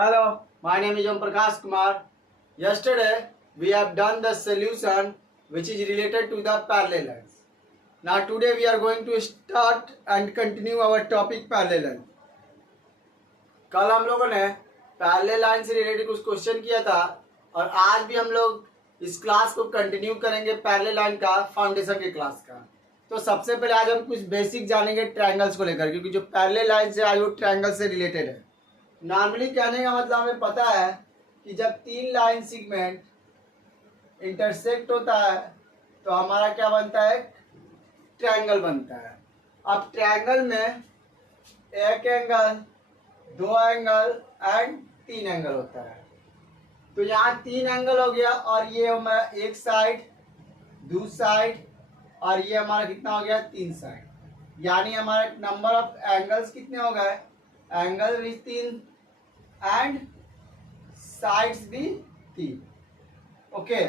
Hello, my name is Om Prakash Kumar. Yesterday, we have done the solution which is related to the parallel lines. Now today we are going to start and continue our topic parallel line. कल हम लोगों ने parallel line से related कुछ question किया था और आज भी हम लोग इस क्लास को कंटिन्यू करेंगे पैरेलल लाइन का फाउंडेशन के क्लास का। तो सबसे पहले आज हम कुछ बेसिक जानेंगे ट्रायंगल्स को लेकर, क्योंकि जो पैरेलल लाइन से आज वो ट्रायंगल से रिलेटेड है। नॉर्मली कहने का मतलब हमें पता है कि जब तीन लाइन सेगमेंट इंटरसेक्ट होता है तो हमारा क्या बनता है, ट्रायंगल बनता है। अब ट्रायंगल में एक एंगल, दो एंगल एंड तीन एंगल होता है। तो यहाँ तीन एंगल हो गया और ये हमारा एक साइड, दूसरी साइड और ये हमारा कितना हो गया, तीन साइड। यानी हमारा नंबर ऑफ एंगल्स कितने हो गए, एंगल भी तीन एंड साइड्स भी तीन। ओके,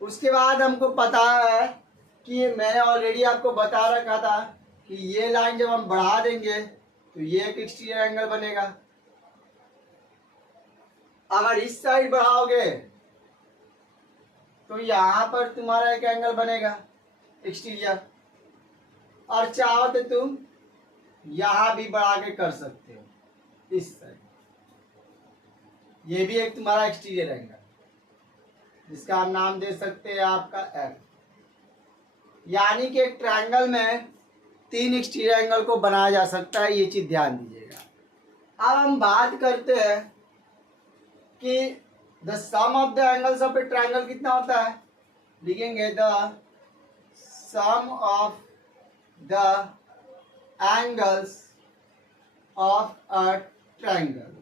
उसके बाद हमको पता है कि मैंने ऑलरेडी आपको बता रखा था कि ये लाइन जब हम बढ़ा देंगे तो ये एक एक्सटीरियर एंगल बनेगा। अगर इस साइड बढ़ाओगे तो यहाँ पर तुम्हारा एक एंगल बनेगा एक्सटीरियर, और चाहो तो तुम यहाँ भी बढ़ा के कर सकते हो इस साइड। ये भी एक तुम्हारा एक्सटीरियर एंगल जिसका हम नाम दे सकते हैं आपका एफ। यानी कि एक ट्रायंगल में तीन एक्सटीरियर एंगल को बनाया जा सकता है, ये चीज ध्यान दीजिएगा। अब हम बात करते हैं कि the sum of the angles of a triangle कितना होता है। लिखेंगे the sum of the angles of a triangle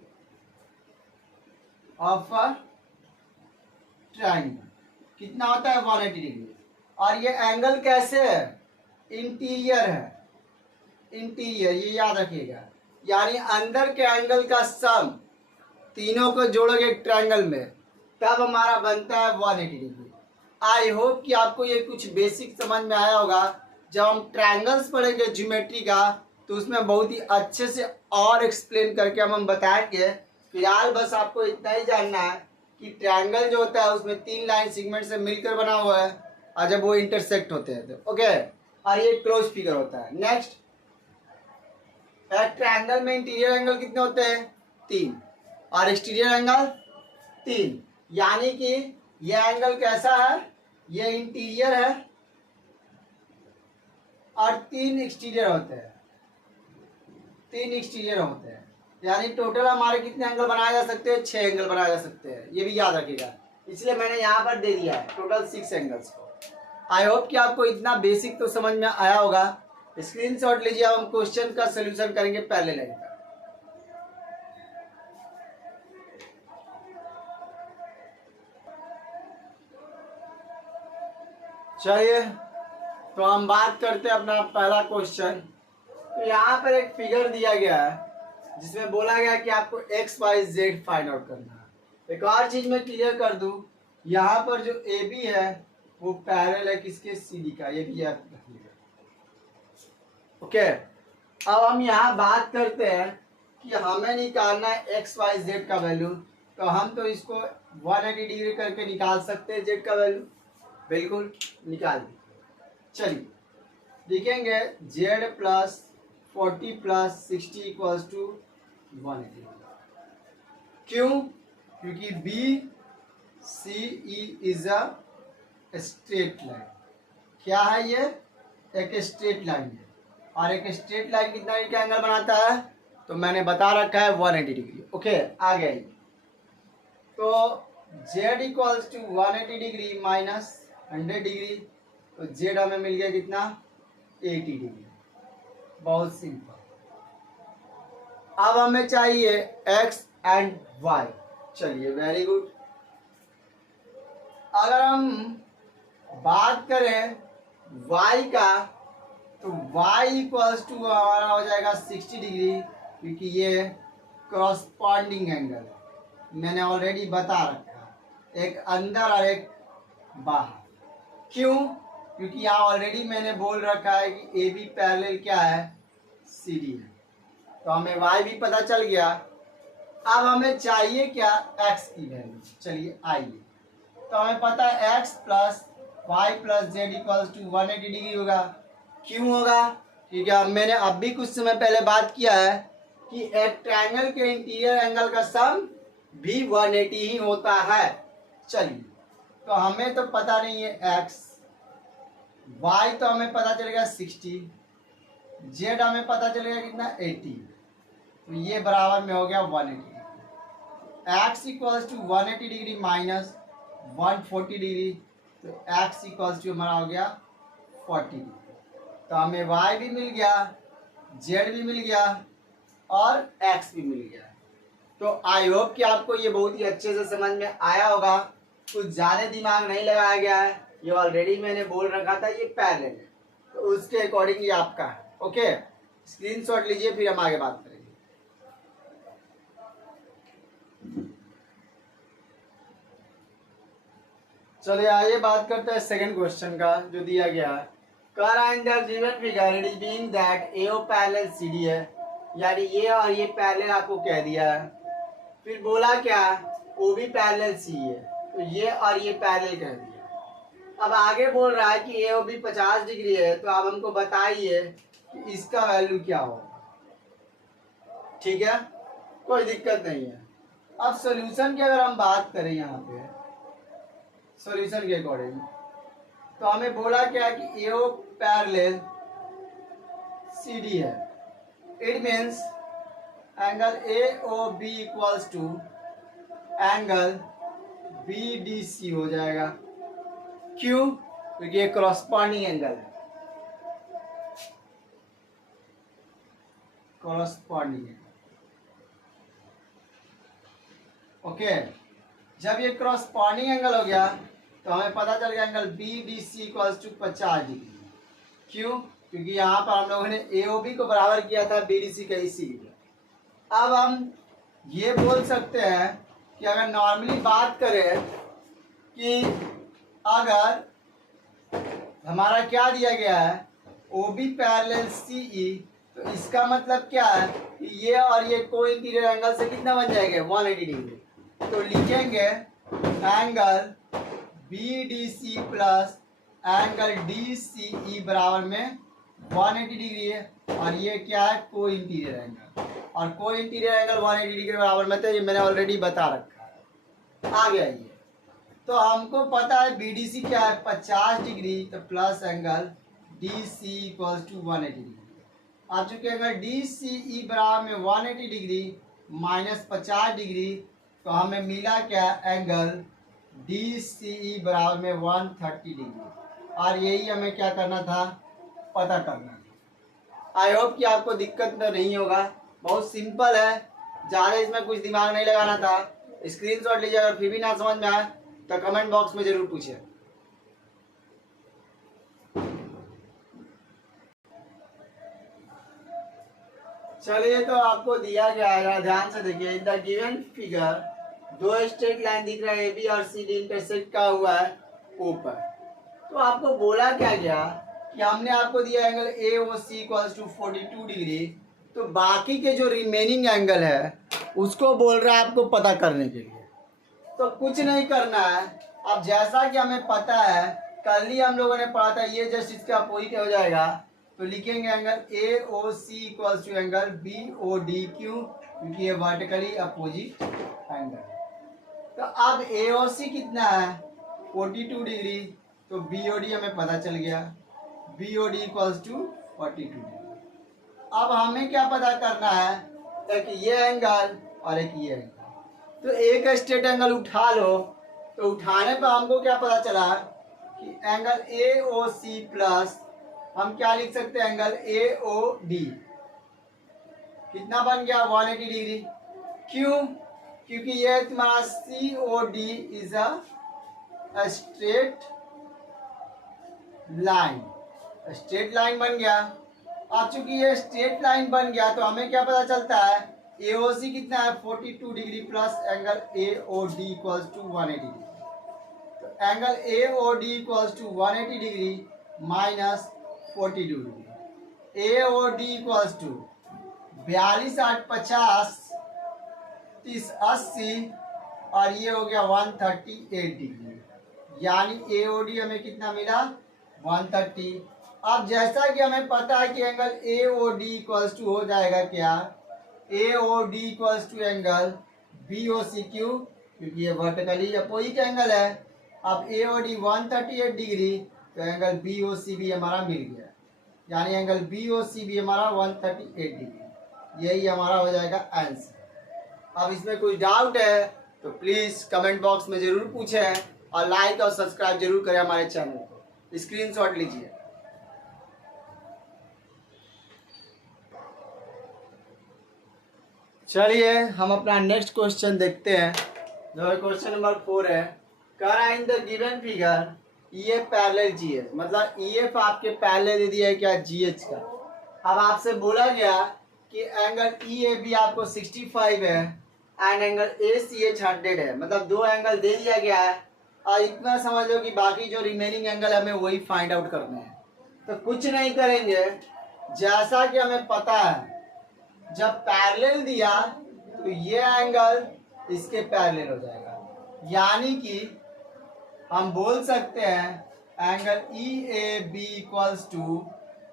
कितना होता है, 180 डिग्री। और ये एंगल कैसे है, इंटीरियर है, इंटीरियर, ये याद रखिएगा। यानी अंदर के एंगल का सम तीनों को जोड़ोगे एक ट्रायंगल में तब हमारा बनता है 180 डिग्री। आई होप कि आपको ये कुछ बेसिक समझ में आया होगा। जब हम ट्रायंगल्स पढ़ेंगे ज्योमेट्री का तो उसमें बहुत ही अच्छे से और एक्सप्लेन करके हम बताएंगे। फिलहाल बस आपको इतना ही जानना है कि ट्रायंगल जो होता है उसमें तीन लाइन सेगमेंट से मिलकर बना हुआ है और जब वो इंटरसेक्ट होते हैं तो ओके, और ये क्लोज फिगर होता है। नेक्स्ट, ट्रायंगल में इंटीरियर एंगल कितने होते हैं, तीन, और एक्सटीरियर एंगल तीन। यानी कि ये एंगल कैसा है, ये इंटीरियर है और तीन एक्सटीरियर होते हैं, तीन एक्सटीरियर होते हैं। यानी टोटल हमारे कितने एंगल बनाए जा सकते हैं, 6 एंगल बनाए जा सकते हैं। ये भी याद रखिएगा, इसलिए मैंने यहाँ पर दे दिया है टोटल 6 एंगल्स को। आई होप कि आपको इतना बेसिक तो समझ में आया होगा। स्क्रीनशॉट लीजिए, अब हम क्वेश्चन का सोल्यूशन करेंगे पैरेलल लाइन का। चलिए तो हम बात करते हैं अपना पहला क्वेश्चन। तो यहाँ पर एक फिगर दिया गया है जिसमें बोला गया कि आपको x y z find out करना है। एक और चीज मैं क्लियर कर दूं, यहाँ पर जो ए बी है वो पैरेलल है किसके, सी डी का, ये भी याद रखिएगा। ओके, अब हम यहाँ बात करते हैं कि हमें निकालना है एक्स वाई जेड का वैल्यू। तो हम तो इसको 180 डिग्री करके निकाल सकते हैं जेड का वैल्यू, बिल्कुल निकाल दी। चलिए लिखेंगे z plus 40 plus 60 equals to 180। क्यों, क्योंकि B C E is a straight line. क्या है ये, एक स्ट्रेट लाइन है, और एक स्ट्रेट लाइन कितना डिग्री का एंगल बनाता है, तो मैंने बता रखा है 180 डिग्री। ओके, आ गया। तो z equals to 180 degree minus 100 degree, तो जेड हमें मिल गया कितना, 80 डिग्री। बहुत सिंपल। अब हमें चाहिए एक्स एंड वाई। चलिए, वेरी गुड। अगर हम बात करें y का तो y इक्वल्स टू हमारा हो जाएगा 60 डिग्री, क्योंकि ये क्रॉसपॉन्डिंग एंगल है, मैंने ऑलरेडी बता रखा, एक अंदर और एक बाहर। क्यों, क्योंकि यहाँ ऑलरेडी मैंने बोल रखा है कि ए बी पैरेलल क्या है, सी डी है। तो हमें y भी पता चल गया अब हमें चाहिए क्या, x की वैल्यू। चलिए आइए, तो हमें पता है x plus y plus z equals to 180 degree होगा। क्यों होगा, क्योंकि अब मैंने अब भी कुछ समय पहले बात किया है कि एक ट्रायंगल के इंटीरियर एंगल का सम भी 180 ही होता है। चलिए, तो हमें तो पता नहीं है x, y तो हमें पता चलेगा 60, z हमें पता चलेगा कितना 80, तो ये बराबर में हो गया 180। x equals to 180 degree minus 140 degree, तो x इक्वल्स टू हमारा हो गया 40 डिग्री। तो हमें y भी मिल गया, z भी मिल गया और x भी मिल गया। तो आई होप कि आपको ये बहुत ही अच्छे से समझ में आया होगा, कुछ ज़्यादा दिमाग नहीं लगाया गया है, ये ऑलरेडी मैंने बोल रखा था, ये पैरेलल है तो उसके अकॉर्डिंग ये आपका है। ओके, स्क्रीनशॉट लीजिए, फिर हम आगे बात करेंगे। चलिए आइए बात करते हैं सेकंड क्वेश्चन का जो दिया गया है। कह रहा है इन the given figure it is being that AO parallel CD है, यानी ये और ये पैरेलल आपको कह दिया है। फिर बोला क्या, OB पैरेलल C है, तो ये और ये पैरेलल कह दिया। अब आगे बोल रहा है कि AOB 50 डिग्री है, तो अब हमको बताइए कि इसका वैल्यू क्या होगा। ठीक है, कोई दिक्कत नहीं है। अब सॉल्यूशन की अगर हम बात करें यहाँ पे सॉल्यूशन के अकॉर्डिंग, तो हमें बोला क्या कि AO पैरेलल CD है, it means angle AOB equals to angle BDC हो जाएगा। क्यों, क्योंकि ये क्रॉसपॉन्डिंग एंगल है, क्रॉसपॉन्डिंग एंगल। ओके, जब ये क्रॉसपॉन्डिंग एंगल हो गया तो हमें पता चल गया angle BDC equals to 50 degree. क्यों, क्योंकि यहाँ पर हम लोगों ने AOB को बराबर किया था BDC का, इसीलिए। अब हम ये बोल सकते हैं कि अगर नॉर्मली बात करें कि अगर हमारा क्या दिया गया है OB पैरेलल CE, तो इसका मतलब क्या है कि ये और ये को इंटीरियर एंगल से कितना बन जाएगा 180 डिग्री। तो लिखेंगे angle BDC plus angle DCE बराबर में 180 डिग्री है, और ये क्या है को इंटीरियर एंगल, और को इंटीरियर एंगल 180 डिग्री बराबर में, तो ये मैंने ऑलरेडी बता रखा है। आ गया ये, तो हमको पता है BDC क्या है 50 डिग्री, तो plus angle DC equals to 180 degree. आ चुके अगर DCE बराबर में 180 डिग्री माइनस 50 डिग्री, तो हमें मिला क्या एंगल DCE बराबर में 130 डिग्री, और यही हमें क्या करना था, पता करना था। आई होप कि आपको दिक्कत तो नहीं होगा, बहुत सिंपल है, ज़्यादा इसमें कुछ दिमाग नहीं लगाना था। स्क्रीनशॉट लीजिए, अगर फिर भी ना समझ में आए तो कमेंट बॉक्स में जरूर पूछिए। चलिए, तो आपको दिया गया है, ध्यान से देखिए। इन द गिवन फिगर दो स्ट्रेट लाइन दिख रहा है, AB और CD इंटरसेक्ट का हुआ है O पर। तो आपको बोला क्या गया कि हमने आपको दिया angle AOC equals to 42 degree, तो बाकी के जो रिमेनिंग एंगल है उसको बोल रहा है आपको पता करने के लिए। तो कुछ नहीं करना है, अब जैसा कि हमें पता है कल ही हम लोगों ने पढ़ा था, ये जस्ट इसका अपोजिट हो जाएगा, तो लिखेंगे angle AOC equals to angle BOD। क्यों, क्योंकि ये वर्टिकली अपोजिट एंगल है। तो अब AOC कितना है 42 डिग्री, तो BOD हमें पता चल गया, BOD इक्वल्स टू 42 डिग्री। अब हमें क्या पता करना है, एक ये एंगल और एक ये एंगल। तो एक स्ट्रेट एंगल उठा लो, तो उठाने पर हमको क्या पता चला कि एंगल AOC प्लस हम क्या लिख सकते हैं एंगल AOD कितना बन गया 180 डिग्री। क्यों, क्योंकि ये तुम्हारा COD is a straight line, straight line बन गया। अब चूंकि ये स्ट्रेट लाइन बन गया तो हमें क्या पता चलता है AOC कितना है 42 degree plus angle AOD equals to 180 degree. तो angle AOD equals to 180 degree minus 42 degree. AOD equals to 42 8 50 80 और ये हो गया 138 डिग्री, यानी AOD हमें कितना मिला 130। अब जैसा कि हमें पता है कि एंगल AOD इक्वल्स टू हो जाएगा क्या, AOD equals to angle BOC, क्यों, क्योंकि ये वर्टिकली अपोजिट एंगल है। अब AOD 138 डिग्री, तो एंगल BOC भी हमारा मिल गया, यानी एंगल BOC भी हमारा 138 डिग्री। यही हमारा हो जाएगा आंसर। अब इसमें कोई डाउट है तो प्लीज़ कमेंट बॉक्स में ज़रूर पूछें और लाइक और सब्सक्राइब जरूर करें हमारे चैनल को। स्क्रीनशॉट लीजिए। चलिए हम अपना नेक्स्ट क्वेश्चन देखते हैं, जो क्वेश्चन नंबर 4 है। कह रहा है इन the given figure EF parallel GH, मतलब EF आपके पैरेलल दे दिया है क्या GH का। अब आपसे बोला गया कि एंगल EAB आपको 65 है एंड एंगल ACH 100 है, मतलब दो एंगल दे दिया गया है और इतना समझ लो कि बाकी जो रिमेनिंग एंगल हमें वही फाइंड आउट करने हैं। तो कुछ नहीं करेंगे, जैसा कि हमें पता है जब पैरेलल दिया तो ये एंगल इसके पैरेलल हो जाएगा, यानी कि हम बोल सकते हैं एंगल EAB इक्वल्स टू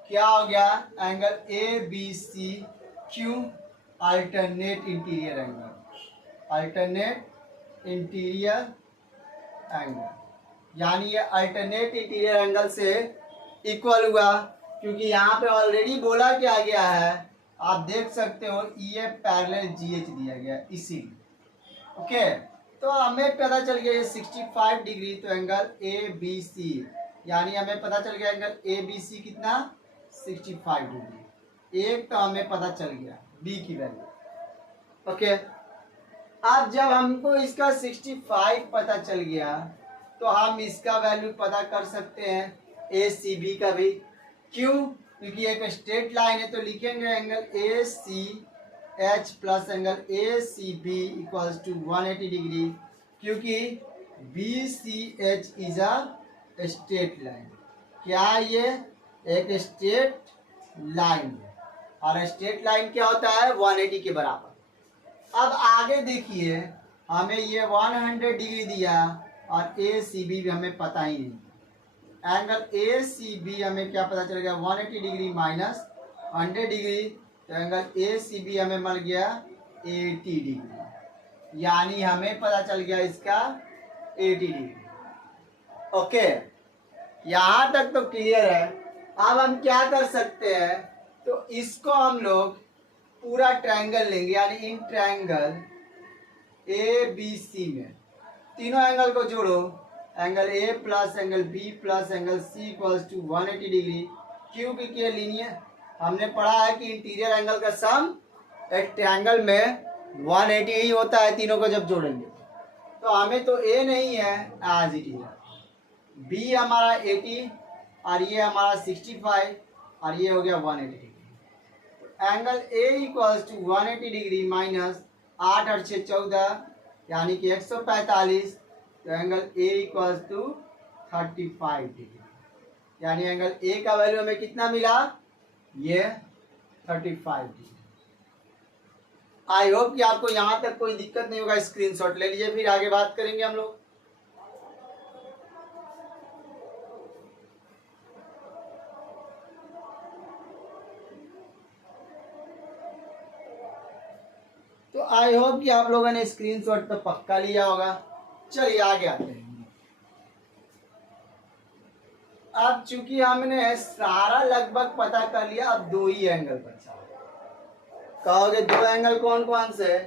क्या हो गया, एंगल ABC, क्यों, alternate interior angle, alternate interior angle, यानी ये अल्टरनेट इंटीरियर एंगल से इक्वल हुआ, क्योंकि यहाँ पे ऑलरेडी बोला क्या गया है, आप देख सकते हो EF पैरेलल GH दिया गया इसीलिए। ओके, तो हमें पता चल गया ये 65 डिग्री, तो एंगल ABC, यानी हमें पता चल गया एंगल ABC कितना 65 डिग्री। एक तो हमें पता चल गया B की वैल्यू। ओके, अब जब हमको इसका 65 पता चल गया तो हम इसका वैल्यू पता कर सकते हैं ACB का भी, क्यों, क्योंकि एक स्ट्रेट लाइन है तो लिखेंगे angle ACH plus angle ACB equals to 180 degree, क्योंकि BCH is a straight line. क्या ये एक स्ट्रेट लाइन है और स्ट्रेट लाइन क्या होता है 180 के बराबर। अब आगे देखिए हमें ये 100 डिग्री दिया और ACB भी हमें पता ही नहीं, एंगल ACB हमें क्या पता चल गया 180 डिग्री माइनस 100 डिग्री, तो एंगल ACB हमें मिल गया 80 डिग्री, यानी हमें पता चल गया इसका 80 डिग्री। ओके, यहाँ तक तो क्लियर है। अब हम क्या कर सकते हैं, तो इसको हम लोग पूरा ट्रायंगल लेंगे, यानी इन ट्रायंगल ABC में तीनों एंगल को जोड़ो, angle A plus angle B plus angle C equals to 180 degree, क्यों, क्योंकि ये लीनियर हमने पढ़ा है कि इंटीरियर एंगल का सम एक ट्रायंगल में 180 ही होता है तीनों को जब जोड़ेंगे। तो हमें तो A नहीं है एज इट इज, B हमारा 80 और ये हमारा 65 और ये हो गया 180 degree. Angle A equals to 180 degree minus 8 और 6 14, यानी कि 145, तो angle A equals to 35 degree, यानी एंगल A का वैल्यू हमें कितना मिला, ये 35 डिग्री। आई होप कि आपको यहाँ तक कोई दिक्कत नहीं होगा। स्क्रीनशॉट ले लीजिए, फिर आगे बात करेंगे हम लोग। तो आई होप कि आप लोगों ने स्क्रीनशॉट तो पक्का लिया होगा। चलिए आगे आते हैं। अब चूंकि हमने सारा लगभग पता कर लिया, अब दो ही एंगल बचा। कहोगे दो एंगल कौन कौन से,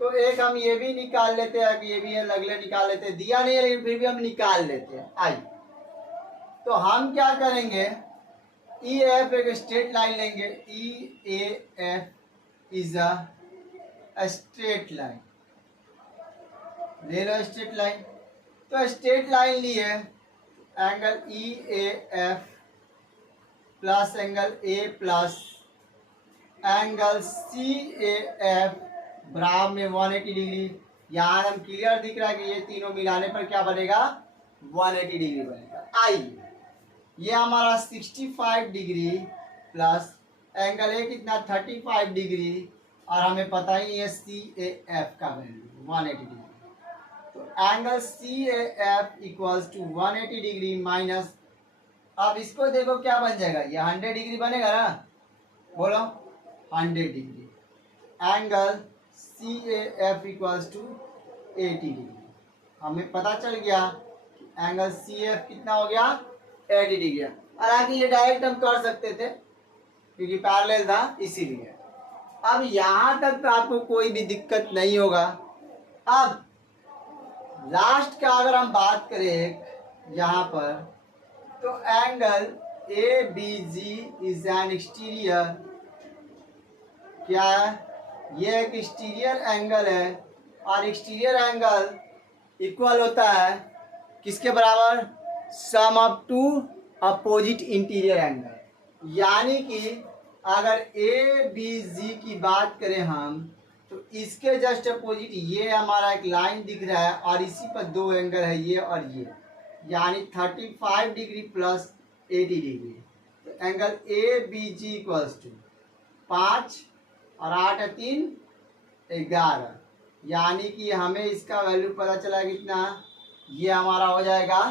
तो एक हम ये भी निकाल लेते हैं कि ये भी है, अगले निकाल लेते हैं, दिया नहीं है लेकिन फिर भी हम निकाल लेते हैं। आइए, तो हम क्या करेंगे, EF एक स्ट्रेट लाइन लेंगे, EAF is a straight line, ले लो स्ट्रेट लाइन। तो स्ट्रेट लाइन लिए, angle EAF plus angle A plus angle CAF बराबर में 180 डिग्री। यहाँ हम क्लियर दिख रहा है कि ये तीनों मिलाने पर क्या बनेगा 180 डिग्री बनेगा। आइए, ये हमारा 65 डिग्री प्लस एंगल A कितना 35 डिग्री और हमें पता ही है सी ए एफ का वैल्यू 180 डिग्री। तो angle C A F equals to 180 degree minus, अब इसको देखो क्या बन जाएगा, ये 100 डिग्री बनेगा ना, बोलो 100 degree. Angle C A F equals to 80 degree. हमें पता चल गया कि एंगल सी एफ कितना हो गया, 80 डिग्री। हालांकि ये डायरेक्ट हम कर सकते थे क्योंकि पैरेलल था इसीलिए। अब यहाँ तक तो आपको कोई भी दिक्कत नहीं होगा। अब लास्ट का अगर हम बात करें यहाँ पर, तो angle A B G is an exterior, क्या है, ये एक एक्सटीरियर एंगल है और एक्सटीरियर एंगल इक्वल होता है किसके बराबर, sum of two opposite interior angle. यानी कि अगर ए बी जी की बात करें हम, तो इसके जस्ट अपोजिट ये हमारा एक लाइन दिख रहा है और इसी पर दो एंगल है, ये और ये, यानी 35 डिग्री प्लस 80 डिग्री। तो angle A B G equals to 5 और 8 3 11, यानी कि हमें इसका वैल्यू पता चला कितना, ये हमारा हो जाएगा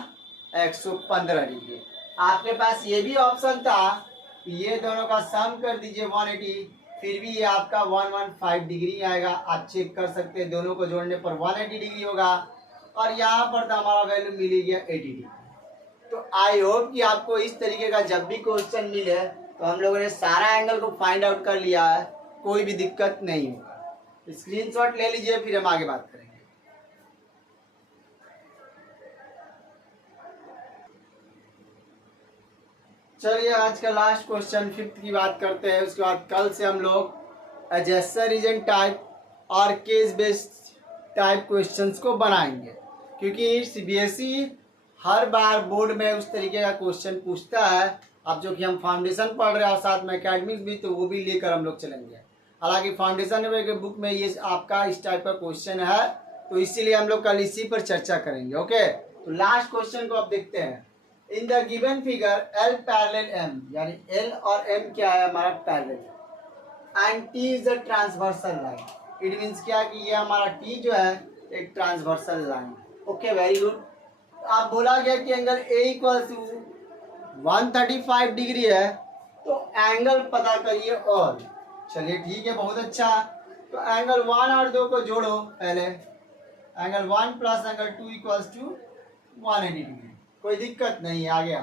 115 डिग्री। आपके पास ये भी ऑप्शन था कि ये दोनों का सम कर दीजिए 180, फिर भी ये आपका 115 डिग्री आएगा। आप चेक कर सकते हैं, दोनों को जोड़ने पर 180 डिग्री होगा और यहाँ पर तो हमारा वैल्यू मिल गया 80 डिग्री। तो आई होप कि आपको इस तरीके का जब भी क्वेश्चन मिले तो हम लोगों ने सारा एंगल को फाइंड आउट कर लिया है, कोई भी दिक्कत नहीं होगा। स्क्रीनशॉट ले लीजिए, फिर हम आगे बात करेंगे। चलिए आज का लास्ट क्वेश्चन 5th की बात करते हैं, उसके बाद कल से हम लोग एडजेसेंट रीजन टाइप और केस बेस्ड टाइप क्वेश्चंस को बनाएंगे, क्योंकि सीबीएसई हर बार बोर्ड में उस तरीके का क्वेश्चन पूछता है। अब जो कि हम फाउंडेशन पढ़ रहे हैं और साथ में एकेडमिक्स भी, तो वो भी लेकर हम लोग चलेंगे। हालांकि फाउंडेशन के बुक में ये आपका इस टाइप का क्वेश्चन है, तो इसीलिए हम लोग कल इसी पर चर्चा करेंगे। ओके, तो लास्ट क्वेश्चन को अब देखते हैं। In the given figure L parallel M, यानी L और M क्या है, हमारा parallel, and T is a transversal line. It means क्या कि ये हमारा T जो है एक transversal line. Okay, very good. आप बोला गया कि angle A equal to 135 degree है, तो एंगल पता करिए। और चलिए ठीक है, बहुत अच्छा। तो एंगल 1 और 2 को जोड़ो पहले, angle 1 plus angle 2 equals to 180 degree, कोई दिक्कत नहीं है, आ गया।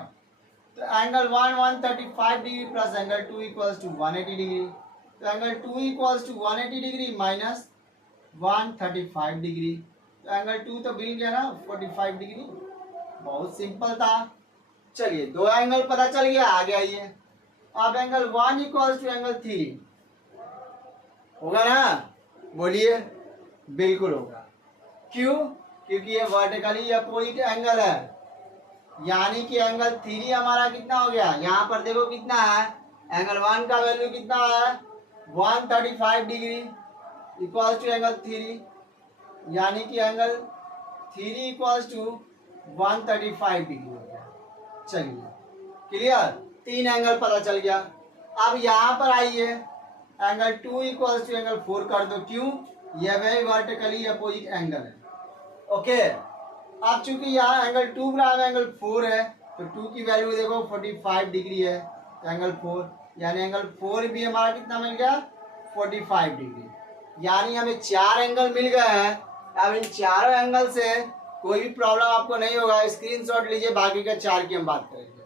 तो angle 1 135 degree plus angle 2 equals to 180 degree. तो angle 2 equals to 180 degree minus 135 degree. तो एंगल 2 तो मिल गया ना 45 डिग्री, बहुत सिंपल था। चलिए, दो एंगल पता चल गया, आगे आइए। अब एंगल 1 इक्वल्स टू एंगल 3 होगा ना, बोलिए। बिल्कुल होगा। क्यों? क्योंकि ये वर्टिकली अपोजिट एंगल है, यानी कि एंगल 3 हमारा कितना हो गया, यहाँ पर देखो कितना है, एंगल 1 का वैल्यू कितना है 135 डिग्री इक्वल्स टू एंगल 3, यानी कि एंगल 3 इक्वल्स टू 135 डिग्री हो गया। चलिए, क्लियर, 3 एंगल पता चल गया। अब यहाँ पर आइए, एंगल 2 इक्वल्स टू एंगल 4 कर दो। क्यों? यह वही वर्टिकली अपोजिट एंगल है। ओके, अब चूंकि यहाँ एंगल 2 बराबर एंगल 4 है, तो 2 की वैल्यू देखो 45 डिग्री है, एंगल 4, यानी एंगल 4 भी हमारा कितना मिल गया 45 डिग्री, यानी हमें 4 एंगल मिल गए हैं। अब इन चारों एंगल से कोई भी प्रॉब्लम आपको नहीं होगा। स्क्रीनशॉट लीजिए, बाकी का 4 की हम बात करेंगे।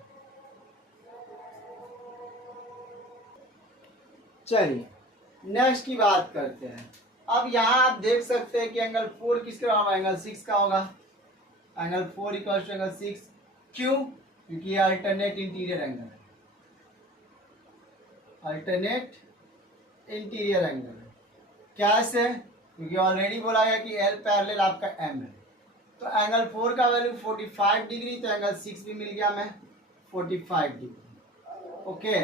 चलिए नेक्स्ट की बात करते हैं। अब यहाँ आप देख सकते हैं कि एंगल 4 किसका होगा, एंगल 6 का होगा। एंगल 4 इक्वल टू एंगल 6, क्यों? क्योंकि ये अल्टरनेट इंटीरियर एंगल है, अल्टरनेट इंटीरियर एंगल है। कैसे? क्योंकि ऑलरेडी बोला गया कि L पैरेलल आपका M है। तो एंगल 4 का वैल्यू 45 डिग्री, तो एंगल 6 भी मिल गया हमें 45 डिग्री। ओके,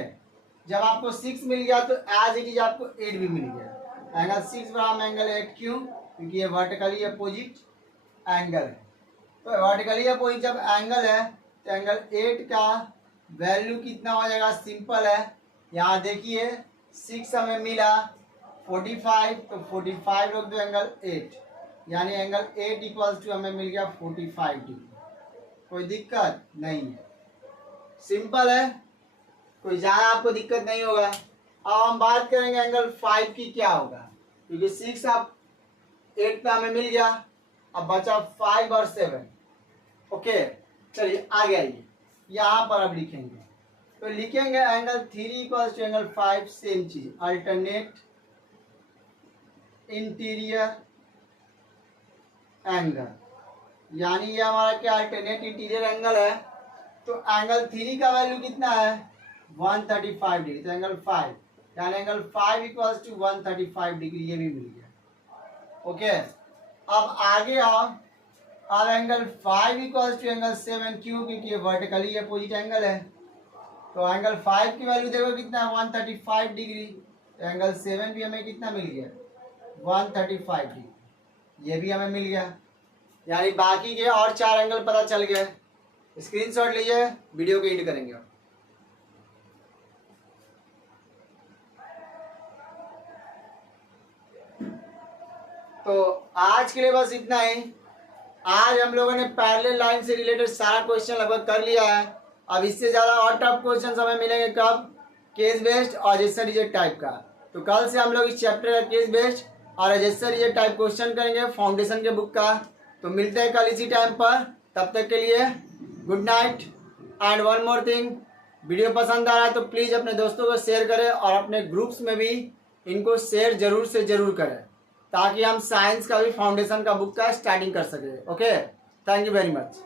जब आपको 6 मिल गया तो एज इट इज आपको 8 भी मिल गया। एंगल 6 बराबर एंगल 8, क्यों? क्योंकि ये वर्टिकली अपोजिट एंगल है। तो वर्टिकली अपोजिट जब एंगल है तो एंगल 8 का वैल्यू कितना हो जाएगा, सिंपल है। यहाँ देखिए 6 हमें मिला 45, तो 45 रख दो एंगल 8, यानी एंगल 8 इक्वल्स टू हमें मिल गया 45 डिग्री। कोई दिक्कत नहीं है, सिंपल है, कोई ज़्यादा आपको दिक्कत नहीं होगा। अब हम बात करेंगे एंगल 5 की क्या होगा, क्योंकि 6 आप 8 पे हमें मिल गया, अब बचा 5 और 7। ओके, चलिए आगे आइए, यहाँ पर अब लिखेंगे, तो लिखेंगे angle 3 equals to angle 5, same चीज, अल्टरनेट इंटीरियर एंगल, यानी ये हमारा क्या अल्टरनेट इंटीरियर एंगल है। तो एंगल 3 का वैल्यू कितना है 135 डिग्री, तो एंगल 5 यानी एंगल 5 इक्वल्स टू 135 डिग्री, ये भी मिल गया। ओके, अब आगे आओ, अब एंगल 5 इक्वल्स टू एंगल 7, क्यों, क्योंकि ये वर्टिकली अपोजिट एंगल है। तो एंगल 5 की वैल्यू देखो कितना है 135 डिग्री, तो एंगल 7 भी हमें कितना मिल गया 135 डिग्री, ये भी हमें मिल गया, यानी बाकी के और 4 एंगल पता चल गए। स्क्रीनशॉट लीजिए, वीडियो को एंड करेंगे। तो आज के लिए बस इतना ही। आज हम लोगों ने पैरेलल लाइन से रिलेटेड सारा क्वेश्चन लगभग कर लिया है। अब इससे ज़्यादा और टफ क्वेश्चन हमें मिलेंगे कब, केस बेस्ड और रजिस्टर रिजेक्ट टाइप का। तो कल से हम लोग इस चैप्टर का केस बेस्ड और रजिस्टर रिजेक्ट टाइप क्वेश्चन करेंगे फाउंडेशन के बुक का। तो मिलते हैं कल इसी टाइम पर, तब तक के लिए good night. And one more thing, video पसंद आ रहा है तो प्लीज़ अपने दोस्तों को शेयर करें और अपने ग्रुप्स में भी इनको शेयर जरूर से जरूर करें, ताकि हम साइंस का भी फाउंडेशन का बुक का स्टार्टिंग कर सकें। Okay, thank you very much.